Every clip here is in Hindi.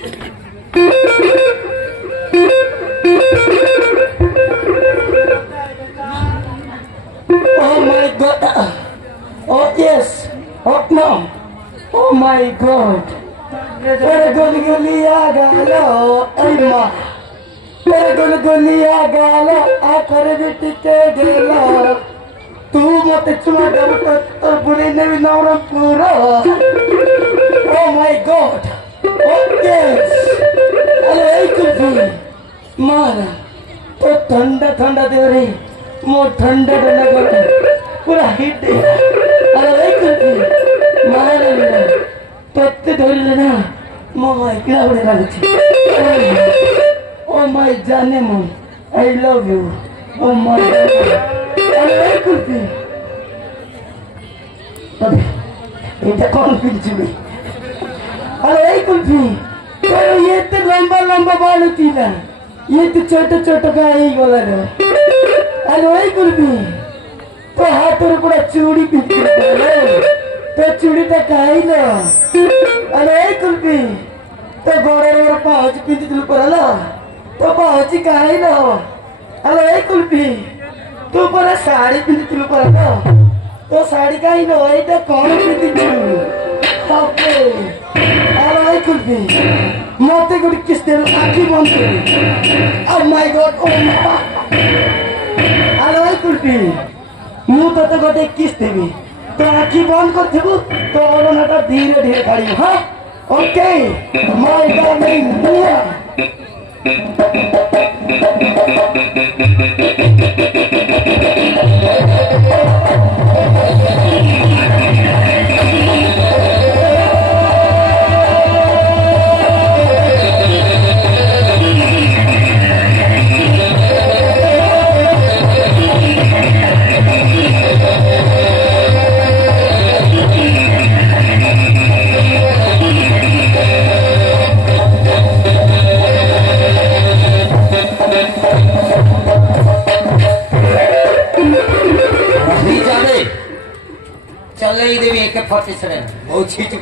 Oh my God. Oh yes. Oh no. Oh my God. Gulia gala. Ay ma. Gulia gala. Akhar bitte gala. Tu mate chuma dabta buri ne भी नवरम पूरा. Oh my God. Oh yes. अरे कुछ मारा तो ठंडा ठंडा दे रही मो ठंडा ठंडा करते पूरा हिट दे अरे कुछ मारा ना तो ते धोरी लेना मो इकड़ा उड़े लगती. Oh my जाने मो I love you. Oh my God. अरे कुछ अबे इनका कौन पिंचू भी अरे कुछ ये तो लंबा लंबा बाल थी ना ये तो छोटा छोटा का ही बोला रे अरे कुर्बी तो हाथ और पूरा चूड़ी पीछे तो चूड़ी तक आई ना अरे कुर्बी तो गोरे और पाँच पीछे तुल पर आला तो पाँच का आई ना अरे कुर्बी तो पूरा साड़ी पीछे तुल पर आला तो साड़ी का ही ना ये तो कौन पीछे चूड़ी ओके अरे कुर्बी मोते गुड़ किस तेरे आँखी बंद कर Oh my God, oh my God. अरे कुर्बी मुँह तो गोटे किस देवी तो आँखी बंद कर थी तो और नाटा धीरे धीरे खड़ी हाँ ओके my darling Mia. चल ही देवी AK-47 बहुत चीज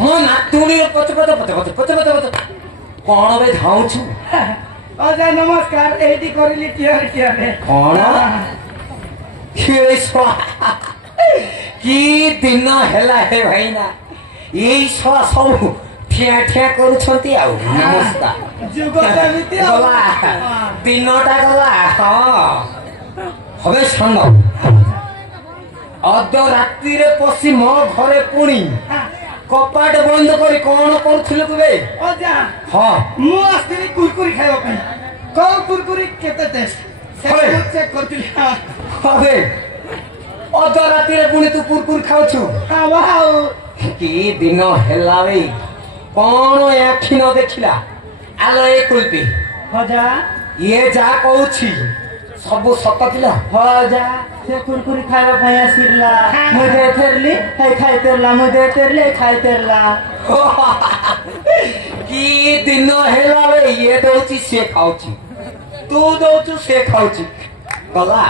मो नातुणी पच पच पच पच पच पच पच कौन बे धाउछु अजा नमस्कार एडी करली टियर टियर कौन की दिन हेला हे भाई ना यही छुआ सब ठिया ठिया करुछंती आउ नमस्कार जुगता नीति गला दिनटा गला हां हबे छंद अद रात्रि रे पसी मो घरे पुणी कपाट बंद करी कोन करथले कुबे अजा हां मु आस्ती कुरकुरी खाइबो पे को कुरकुरी केते टेस्ट चेक करतिली हबे अद रात्रि रे पुणी तू कुरकुरी खाउछु हां वाओ की दिन हेला बे कौन आखि न देखिला आलो ए कुलपी हजा ये जा कहूची सब सत थिला हजा से कुरकुरी खाइबा खाइ आसिरला मुझे फेरली हे खाइ तेरला मुझे तेरले खाइ तेरला की दिन हेला बे ये दोची से खाउची तू दोचु से खाउची गला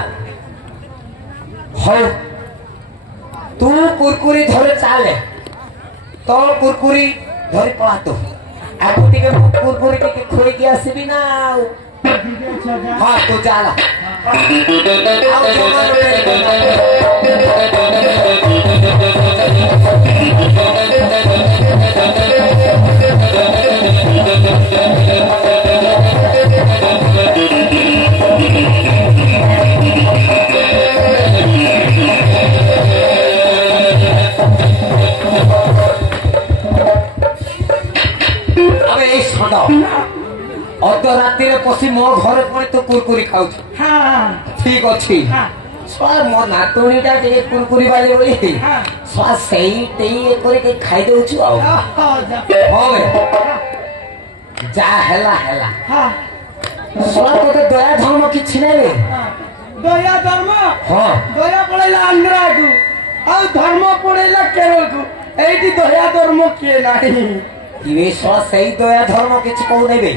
हो तू कुरकुरी धरे चाले तो कुरकुरी धरी पड़ा तो आपको टिके कुरकुरी टिके खोई के आसीबी ना हां तो जाला आओ अद राति पशि मो घर पर तो कुरकुरी खाऊ ठीक अच्छी मो नातुणीटा कुरकुरी बाली बोली से खाई दौ जा हेला हेला तोते दया धर्म किछि नै दया धर्म हाँ दया पड़ेला आंध्रा को आ धर्म पड़ेला केरल को एठी दया धर्म किए नाही इवे सही दया धर्म किछि कहू नै बे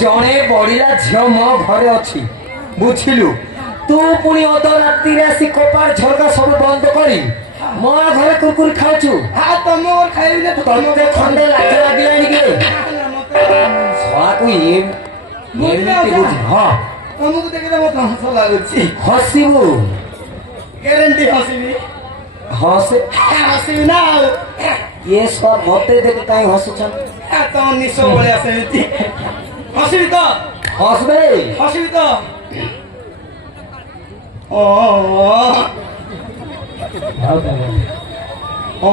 जणे बड़िला झियो मो घरे अछि बुझिलु तू पुणी अध राति आसी कपार झरका सब बंद करी मो घरे कुरकुरी खाऊचु हाँ तो मोर खाइबी ना तमते खंडे लागिलानी के साकु ये हाँ तुमको देखिले मत हंस लागुची हसीबू ग्यारंटी हसीबी हसे हसीबी ना ये सब मते देख काई हसुछन तो निशो बोले आसेती हसीबी तो हसबे हसीबी तो ओ ओ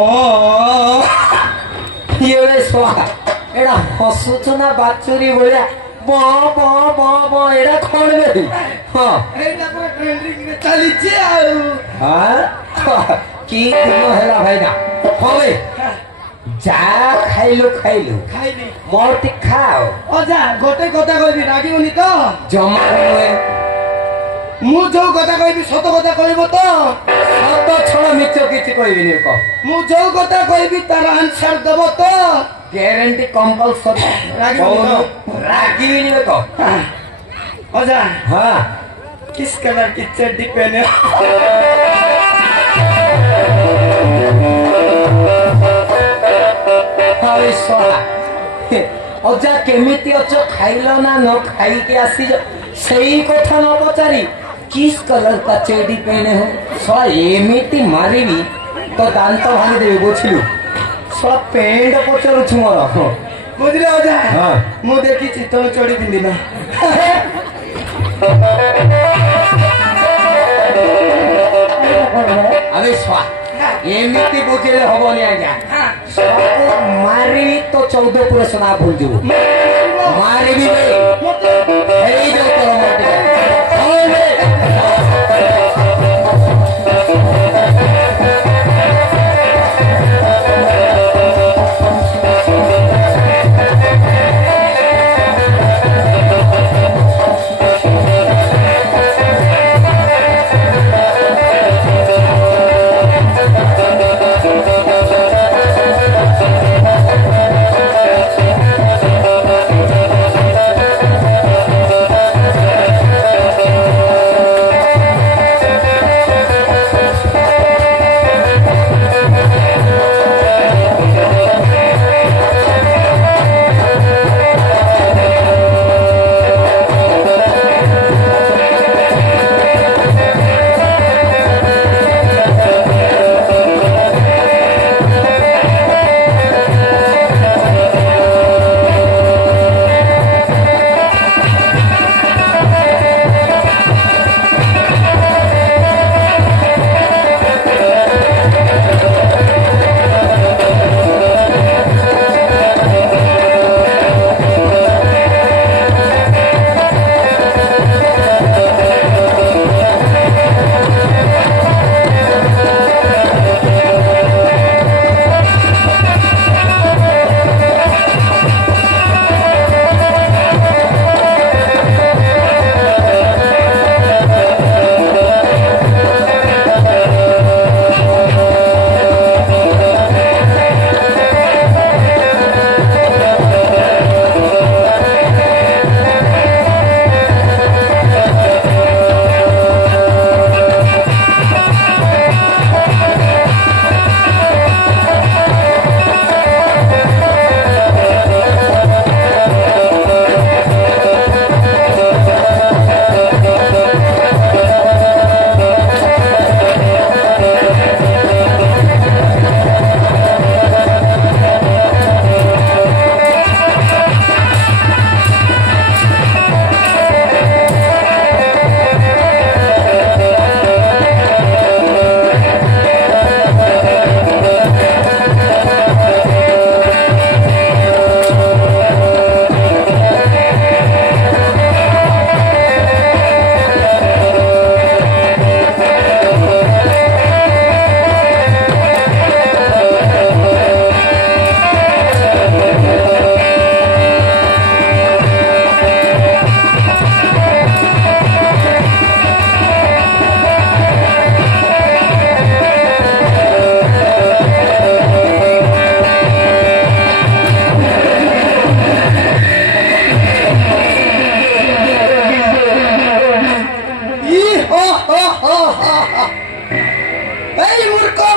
ये रे स्वा एडा हसुछना बाचुरी बोलिया ब ब ब ब एडा कोन बे हां एटा पूरा ट्रेंडिंग रे चली छे आउ हां की दिनो हेला भाईना होवे जा खाइलो खाइलो खाइली मोरती खाओ अजा गोटे কথা কইবি রাগিবনি তো जमा रे मु जो কথা কইবি সত কথা কইব তো সত ছড়া মিছ কিছু কইবি নি কো मु जो কথা কইবি তার আনসার দেব তো গ্যারান্টি কম্পালসরি रागी नी को अजा हां किस कलर की चड्डी पहने अरे सोहा अजा केमिति अचो खाइलो ना न खाई के आसी सही कथा न पचारी किस कलर का चड्डी पहने हो सोहा एमिति मारिबी तो दांत भांगी देबे बुझिलु सोहा पेंड पचरु छु मोर बुझले अजा हां मु देखी छि तो चोड़ी पिंदी ना अरे सोहा एमिति बुझिले हबोनी आज्ञा सोहा मारिबी तो 14 पूरे सुना भूल जू मारिबी बे हेई जो तोर मोटे हां बे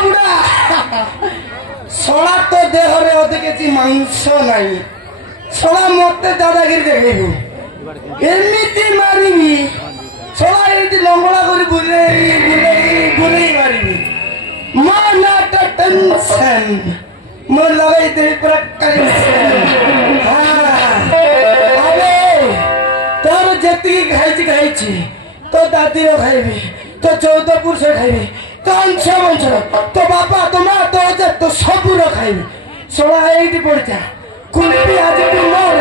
बुढ़ा सड़ा तो देहरे अधे के मांस नहीं सड़ा मत दादागिरी देखेबी एमती मारिबी सड़ा ये लंगड़ा कर बुले मारिबी मां नॉट टेंशन मोर लगाई दे पूरा टेंशन अबे तोर जति खाई तो दादी रो खाइबी तो 14 पुरुष खाइबी तो अंश वंश तो बापा तो माँ तो अजय तो सब खाइबी सड़ा ये पड़ जा कुल्फी आज भी मोर